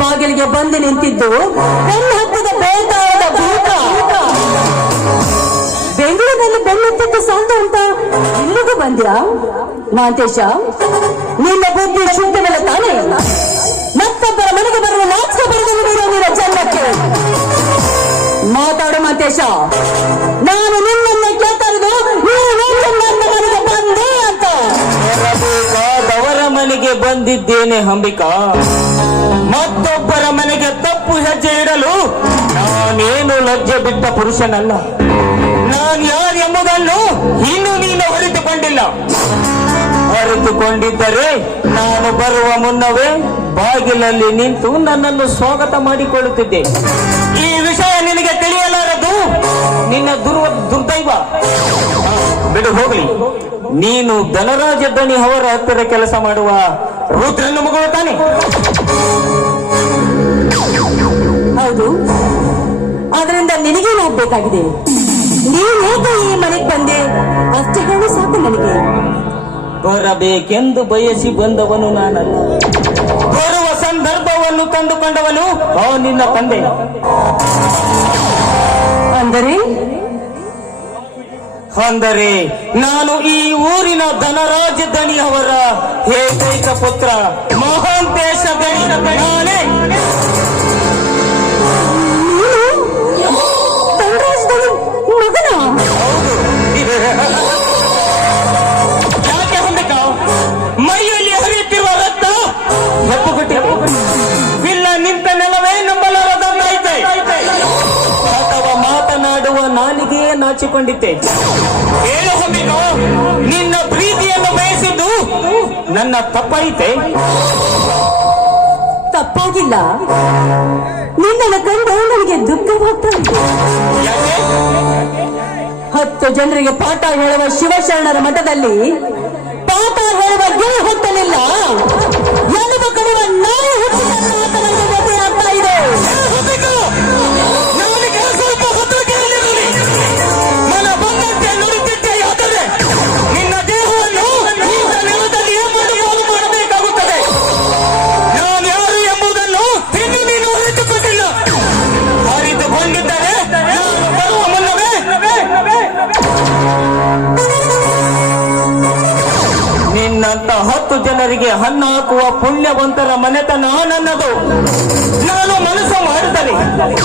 ಬಾಗಿಲಿಗೆ ಬಂದು ನಿಂತಿದ್ದು ಬೆನ್ನು ಹತ್ತದ ಬೇತಾಳದ ಭೂತ. ಬೆಂಗಳೂರಿನಲ್ಲಿ ಬೆನ್ನೆತ್ತಿದ್ದು ಸಾಕು ಅಂತ ಇಲ್ಲಿಗೂ ಬಂದ್ಯಾ ಮಾಂತೇಶ? ನಿನ್ನ ಬುದ್ಧಿ ಶುದ್ಧವಲ್ಲ ತಾನೇ? ಮತ್ತೊಬ್ಬರ ಮನೆಗೆ ಬರುವ ನಾಚಿಕೆ ಬರದಲ್ಲಿ ನೀನು ನಿನ್ನ ಜನ್ಮಕ್ಕೆ ಮಾತಾಡು ಮಾಂತೇಶ. ನಾನು ನಿನ್ನನ್ನೇ ಕೇಳ್ತಾ ಇರೋದು, ನೀನು ನನ್ನ ಮನೆಗೆ ಬಂದೆ ಅಂತ. ಅವರ ಮನೆಗೆ ಬಂದಿದ್ದೇನೆ ಅಂಬಿಕಾ. ಮತ್ತೊಬ್ಬರ ಮನೆಗೆ ತಪ್ಪು ಹೆಜ್ಜೆ ಇಡಲು ನಾನೇನು ಲಜ್ಜೆ ಬಿಟ್ಟ ಪುರುಷನಲ್ಲ. ನಾನು ಯಾರು ಎಂಬುದನ್ನು ಇನ್ನೂ ನೀನು ಅರಿತುಕೊಂಡಿಲ್ಲ. ಅರಿತುಕೊಂಡಿದ್ದರೆ ನಾನು ಬರುವ ಮುನ್ನವೇ ಬಾಗಿಲಲ್ಲಿ ನಿಂತು ನನ್ನನ್ನು ಸ್ವಾಗತ ಮಾಡಿಕೊಳ್ಳುತ್ತಿದ್ದೆ. ಈ ವಿಷಯ ನಿನಗೆ ತಿಳಿಯಲಾರದು ನಿನ್ನ ದುರ್ದೈವ. ಬಿಡು ಹೋಗಲಿ. ನೀನು ಧನರಾಜ ದಣಿ ಅವರ ಹತ್ತಿರ ಕೆಲಸ ಮಾಡುವ ರುದ್ರನ ಮಗಳು ತಾನೆ? ಹೌದು. ಆದ್ರಿಂದ ನಿನಗೇನಾಗಬೇಕಾಗಿದೆ? ನೀನೇಕೆ ಈ ಮನೆಗೆ ಬಂದೆ ಅಷ್ಟೇ ಹೇಳಿ ಸಾಕು ನನಗೆ. ಬರಬೇಕೆಂದು ಬಯಸಿ ಬಂದವನು ನಾನಲ್ಲ. ಬರುವ ಸಂದರ್ಭವನ್ನು ತಂದುಕೊಂಡವನು ನಿನ್ನ ತಂದೆ. ಅಂದರೆ ನಾನು ಈ ಊರಿನ ಧನರಾಜ ದಣಿ ಅವರ ಏಕೈಕ ಪುತ್ರ ಮಹಾಂತೇಶ ದಣಿ ನಾನೇ. ಯಾಕೆ ಹೊಂದಕ? ಮೈಯಲ್ಲಿ ಹರಿಯುತ್ತಿರುವ ರಕ್ತ ಹೆಪ್ಪುಗುಟ್ಟಿ ಇಲ್ಲ ನಿಂತ ನೆಲವೇ ನಂಬಲಾರದಂತಾಯಿತೆ. ಅಥವಾ ಮಾತನಾಡುವ ನಾಲಿಗೆಯೇ ನಾಚಿಕೊಂಡಿದ್ದೆ. ಹೇಳು ಹೊಂದಿಕೋ, ನಿನ್ನ ಪ್ರೀತಿಯನ್ನು ಬಯಸಿದ್ದು ನನ್ನ ತಪ್ಪೈತೆ? ತಪ್ಪಾಗಿಲ್ಲ. ನಿನ್ನನ್ನು ಕಂಡು ನನಗೆ ದುಃಖವಾಗ್ತಾ ಇದೆ. 10 ಜನರಿಗೆ ಪಾಠ ಹೇಳುವ ಶಿವಶರಣರ ಮಠದಲ್ಲಿ ಪಾಠ ಹೇಳುವ ಗಿಳಿ ಹುಟ್ಟಲಿಲ್ಲ, ಎಲುಬು ಕಡುವ ನಾಯಿ ಹುಟ್ಟಿದ ಆಗ್ತಾ ಇದೆ. ನನ್ನ ಬಂದಂತೆ ನುಡಿತಿದ್ದೆ. ಆದರೆ ನಿನ್ನ ದೇಹವನ್ನು ನೆಲದಲ್ಲಿ ಏರ್ಪಾಡು ಮಾಡಬೇಕಾಗುತ್ತದೆ. ನಾನು ಯಾರು ಎಂಬುದನ್ನು ಇನ್ನು ನೀನು ಅರಿತುಕೊಂಡಿಲ್ಲ. ಅರಿತುಕೊಂಡಿದ್ದರೆ ನಾನು ಬರುವ ಮುನ್ನವೇ ನಿನ್ನಂತ 10 ಜನರಿಗೆ ಅನ್ನ ಹಾಕುವ ಪುಣ್ಯವಂತರ ಮನೆತನ ನನ್ನದು. ನಾನು ಮನಸ್ಸು ಮಾಡಿದರೆ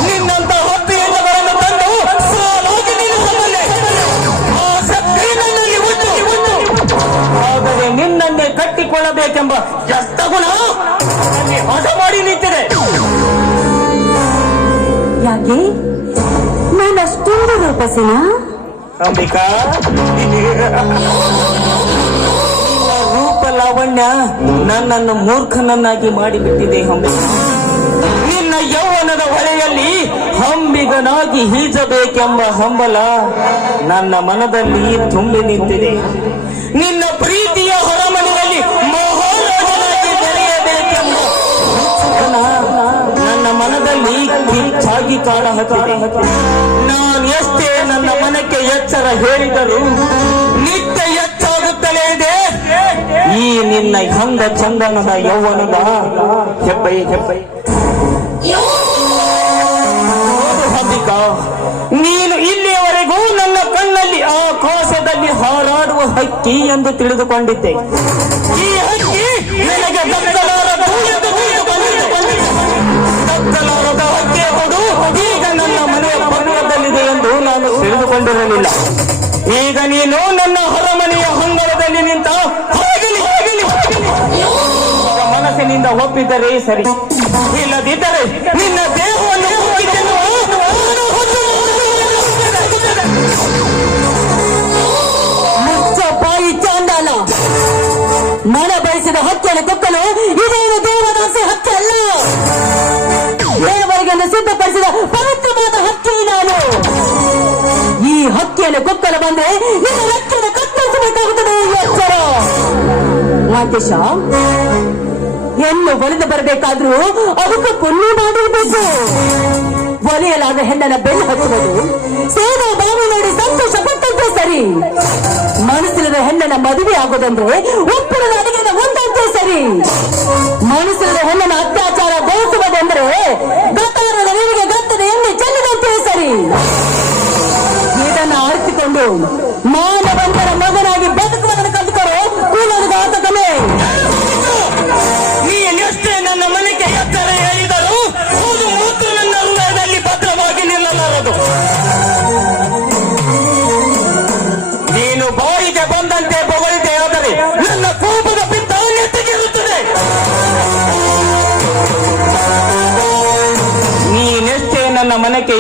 ನಿನ್ನಂತ 10 ಹೆಣ್ಣುಗಳನ್ನು ತಂದು ಸಾಲಾಗಿ ನೀನು ಬಂದೆ. ಆ ಶಕ್ತಿ ನನ್ನಲ್ಲಿ ಉಂಟು. ಆದರೆ ನಿನ್ನನ್ನೇ ಕಟ್ಟಿಕೊಳ್ಳಬೇಕೆಂಬ ಎಷ್ಟ ಗುಣ ನನಗೆ ಹಠ ಮಾಡಿ ನಿಂತಿದೆ. ಯಾಕೆ ನಾನಷ್ಟೊಂದು ರೂಪಸಿನ? ಅಂಬಿಕಾ, ರೂಪ ಲಾವಣ್ಯ ನನ್ನನ್ನು ಮೂರ್ಖನನ್ನಾಗಿ ಮಾಡಿಬಿಟ್ಟಿದೆ. ಅಂಬಿಕಾ, ನಿನ್ನ ಯೌವನದ ಹೊಳೆಯಲ್ಲಿ ಹಂಬಿಗನಾಗಿ ಈಜಬೇಕೆಂಬ ಹಂಬಲ ನನ್ನ ಮನದಲ್ಲಿ ತುಂಬಿ ನಿಂತಿದೆ. ನಿನ್ನ ಪ್ರೀತಿಯ ಹೊರಮನೆಯಲ್ಲಿ ಮಹಾರಾಜನಾಗಿ ಬೆಳೆಯಬೇಕೆಂಬ ಉತ್ಸುಕನ ನನ್ನ ಮನದಲ್ಲಿ ಕಿಚ್ಚಾಗಿ ಕಾಣಹತ್ತಿದೆ. ನಾನು ಎಷ್ಟೇ ನನ್ನ ಮನಕ್ಕೆ ಎಚ್ಚರ ಹೇಳಿದರೂ ನಿತ್ಯ ಹೆಚ್ಚಾಗುತ್ತಲೇ ಇದೆ ಈ ನಿನ್ನ ಗಂಧ ಚಂದನದ ಯೌವನದ ಹೆಬ್ಬೈ. ಅಂಬಿಕಾ, ನೀನು ಇಲ್ಲಿಯವರೆಗೂ ನನ್ನ ಕಣ್ಣಲ್ಲಿ ಆಕಾಶದಲ್ಲಿ ಹಾರಾಡುವ ಹಕ್ಕಿ ಎಂದು ತಿಳಿದುಕೊಂಡಿದ್ದೆ. ಈ ಹಕ್ಕಿ ನನಗೆ ದಕ್ಕಲಾರದು ಎಂದು ದಕ್ಕಲಾರದ ಹಕ್ಕಿ ಹೌದು. ಈಗ ನನ್ನ ಮನೆಯ ಪರ್ವದಲ್ಲಿದೆ ಎಂದು ನಾನು ತಿಳಿದುಕೊಂಡಿರಲಿಲ್ಲ. ಈಗ ನೀನು ನನ್ನ ಹೊರಮನೆಯ ಹೊಂಗಲದಲ್ಲಿ ನಿಂತ ಮನಸ್ಸಿನಿಂದ ಒಪ್ಪಿದರೆ ಸರಿ, ಇಲ್ಲದಿದ್ದರೆ ನಿನ್ನ ದೇಹವನ್ನು ಬಾಯಿ ಚಾಂಡಾಲ. ಮನ ಬಯಸಿದ ಹಕ್ಕಿಯನ್ನು ಕೊಕ್ಕಲು ಇದೇನು ದೇವದಾಸಿ ಹಕ್ಕಿ ಅಲ್ಲ. ದೇವರಿಗೆಂದು ಸಿದ್ಧಪಡಿಸಿದ ಪವಿತ್ರವಾದ ಹಕ್ಕಿ ನಾನು. ಈ ಹಕ್ಕಿಯನ್ನು ಕೊಕ್ಕಲು ಬಂದ್ರೆ ನಿನ್ನ ಹಕ್ಕಿಯನ್ನು ಕತ್ತರಿಸಬೇಕಾಗುತ್ತದೆ. ಎಚ್ಚರ ಮಾಂತೇಶ. ಹೆಣ್ಣು ಒಲಿದು ಬರಬೇಕಾದ್ರೂ ಅದಕ್ಕೆ ಕೊಲ್ಲಿ ಮಾಡಿರ್ಬೇಕು. ಒಲಿಯಲಾದ ಹೆಣ್ಣನ ಬೆನ್ನು ಹಚ್ಚುವುದು, ಸೇವೆ ಬಾವಿ ನೋಡಿ ಸಂತೋಷ ಪಟ್ಟಂತೆ ಸರಿ. ಮನಸ್ಸಿಲ್ಲದ ಹೆಣ್ಣನ ಮದುವೆ ಆಗೋದಂದ್ರೆ ಉಪ್ಪಿನ ಅಡಿಗೆನ ಒಂದಂತೆ ಸರಿ. ಮನಸ್ಸಿಲ್ಲದ ಹೆಣ್ಣನ ಅತ್ಯಾಚಾರ ಗೋಸುವುದೆಂದ್ರೆ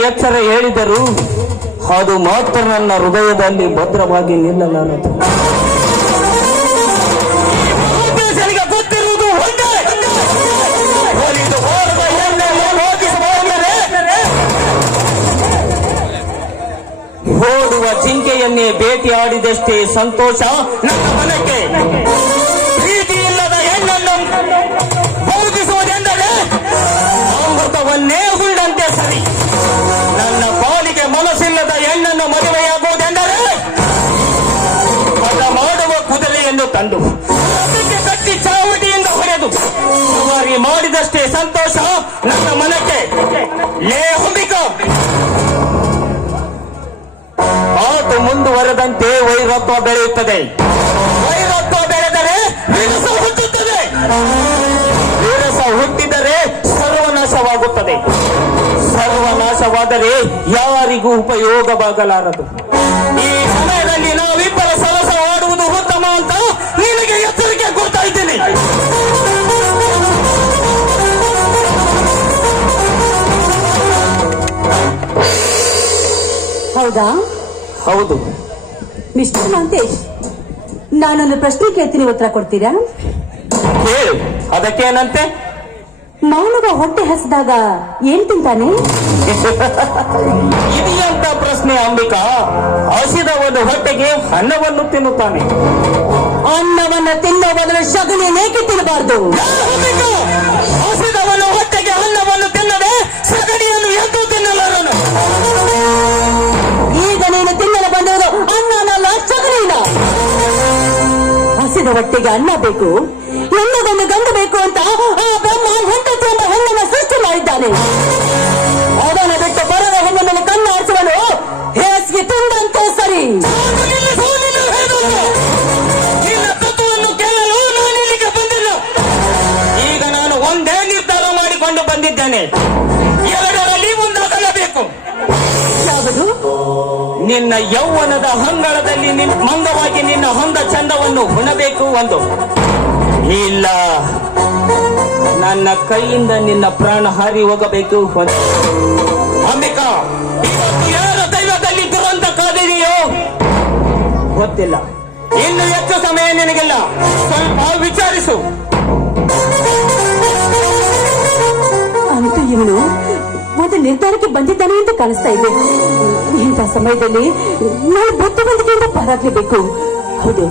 ಎಚ್ಚರ ಹೇಳಿದರೂ ಅದು ಮಾತ್ರ ನನ್ನ ಹೃದಯದಲ್ಲಿ ಭದ್ರವಾಗಿ ನಿಲ್ಲಲಾರದು. ಮಹಾಂತೇಶನಿಗೆ ಗೊತ್ತಿರುವುದು ಒಂದೇ, ಒಲಿದು ಹೋದ ಹೆಣ್ಣನ್ನು ಹೋಗಿಸಬಹುದರೆ ಓಡುವ ಜಿಂಕೆಯನ್ನೇ ಭೇಟಿ ಆಡಿದಷ್ಟೇ ಸಂತೋಷ ನನ್ನ ಮನಕ್ಕೆ. ಪ್ರೀತಿ ಇಲ್ಲದ ಹೆಣ್ಣನ್ನು ಭೋಗಿಸುವುದೆಂದರೆ ಅಮೃತವನ್ನೇ ಹುಳ್ಳಂತೆ ಸರಿ. ನನ್ನ ಪಾಲಿಗೆ ಮನಸ್ಸಿಲ್ಲದ ಹೆಣ್ಣನ್ನು ಮದುವೆಯಾಗುವುದೆಂದರೆ ಮತ ಮಾಡುವ ಕುದುರೆಯನ್ನು ತಂದು ಅದಕ್ಕೆ ಕಟ್ಟಿ ಚಾವಟಿಯಿಂದ ಹೊಡೆದು ಸವಾರಿ ಮಾಡಿದಷ್ಟೇ ಸಂತೋಷ ನನ್ನ ಮನಕ್ಕೆ. ಲೇ ಹುಂಬಿಕ, ಮಾತು ಮುಂದುವರೆದಂತೆ ವೈರತ್ವ ಬೆಳೆಯುತ್ತದೆ. ವೈರತ್ವ ಬೆಳೆದರೆ ವಿರಸ ಹುಟ್ಟುತ್ತದೆ. ವಿರಸ ಹುಟ್ಟಿದರೆ ಸರ್ವನಾಶವಾಗುತ್ತದೆ. ಸರ್ವನಾಶವಾದರೆ ಯಾರಿಗೂ ಉಪಯೋಗವಾಗಲಾರದು. ಈ ಸಮಯದಲ್ಲಿ ನಾವಿಬ್ಬರ ಸರಸವಾಡುವುದು ಉತ್ತಮ ಅಂತ ನಿನಗೆ ಎಚ್ಚರಿಕೆ ಕೊಡ್ತಾ ಇದ್ದೀನಿ. ಹೌದಾ? ಹೌದು. ಮಿಸ್ಟರ್ ಮಹಾಂತೇಶ್, ನಾನೊಂದು ಪ್ರಶ್ನೆ ಕೇಳ್ತೀನಿ, ಉತ್ತರ ಕೊಡ್ತೀರಾ? ಹೇಳು, ಅದಕ್ಕೇನಂತೆ? ಮಾನವ ಹೊಟ್ಟೆ ಹಸಿದಾಗ ಏನ್ ತಿಂತಾನೆ? ಇದೆಯಂತ ಪ್ರಶ್ನೆ ಅಂಬಿಕಾ. ಹಸಿದವನು ಹೊಟ್ಟೆಗೆ ಅನ್ನವನ್ನು ತಿನ್ನುತ್ತಾನೆ. ಅನ್ನವನ್ನ ತಿನ್ನೋ ಬದಲು ಸಗಣಿಯನ್ನೇಕೆ ತಿನ್ನಬಾರ್ದು? ಹಸಿದವನು ಹೊಟ್ಟೆಗೆ ಅನ್ನವನ್ನು ತಿನ್ನದೆ ಸಗಣಿಯನ್ನು ಎಂದೂ ತಿನ್ನಲಾರನು. ಈಗ ನೀನು ತಿನ್ನಲು ಬಂದಿರುವುದು ಅನ್ನನಲ್ಲ, ಸಗಣಿನ. ಹಸಿದ ಹೊಟ್ಟೆಗೆ ಅನ್ನ ಬೇಕು, ಹೆಣ್ಣದನ್ನು ಗಂಡು ಬೇಕು ಅಂತ ಆ ಬ್ರಹ್ಮ ಹೆಂಡತಿ ಎಂಬ ಹೆಣ್ಣನ್ನು ಸೃಷ್ಟಿ ಮಾಡಿದ್ದಾನೆ. ಅದನ್ನು ಬಿಟ್ಟು ಬರದ ಹೆಣ್ಣ ಮೇಲೆ ಕಣ್ಣು ಆಡಿಸುವನು ಹೇಸಿಗೆ ತಿಂದಂತೆ ಸರಿ. ನಿನ್ನ ತತ್ವವನ್ನು ಕೇಳಲು ನಾನು ಇಲ್ಲಿಗೆ ಬಂದಿಲ್ಲ. ಈಗ ನಾನು ಒಂದೇ ನಿರ್ಧಾರ ಮಾಡಿಕೊಂಡು ಬಂದಿದ್ದೇನೆ. ಎರಡರಲ್ಲಿ ಒಂದಾಗಲೇಬೇಕು. ಯಾವುದು? ನಿನ್ನ ಯೌವನದ ಹಂಗಳದಲ್ಲಿ ಮಂದವಾಗಿ ನಿನ್ನ ಹೊಂದ ಚಂದವನ್ನು ಹೊಣಬೇಕು ಒಂದು, ಇಲ್ಲ ನನ್ನ ಕೈಯಿಂದ ನಿನ್ನ ಪ್ರಾಣ ಹಾರಿ ಹೋಗಬೇಕು ಒಂದು. ಅಂಬಿಕಾ, ಇವತ್ತು ಯಾರ ದೈವದಲ್ಲಿ ದುರಂತ ಕಾದಿದೆಯೋ ಗೊತ್ತಿಲ್ಲ. ಇನ್ನು ಹೆಚ್ಚು ಸಮಯ ನಿನಗಿಲ್ಲ, ಸ್ವಲ್ಪ ವಿಚಾರಿಸು. ಅಂತೂ ಇವನು ಒಂದು ನಿರ್ಧಾರಕ್ಕೆ ಬಂದಿದ್ದಾನೆ ಅಂತ ಕಾಣಿಸ್ತಾ ಇದೆ. ಇಂಥ ಸಮಯದಲ್ಲಿ ನಾನು ಬುದ್ಧಿವಂತಿಕೆಯಿಂದ ಪಾರಾಗಲೇಬೇಕು. ಹೌದು,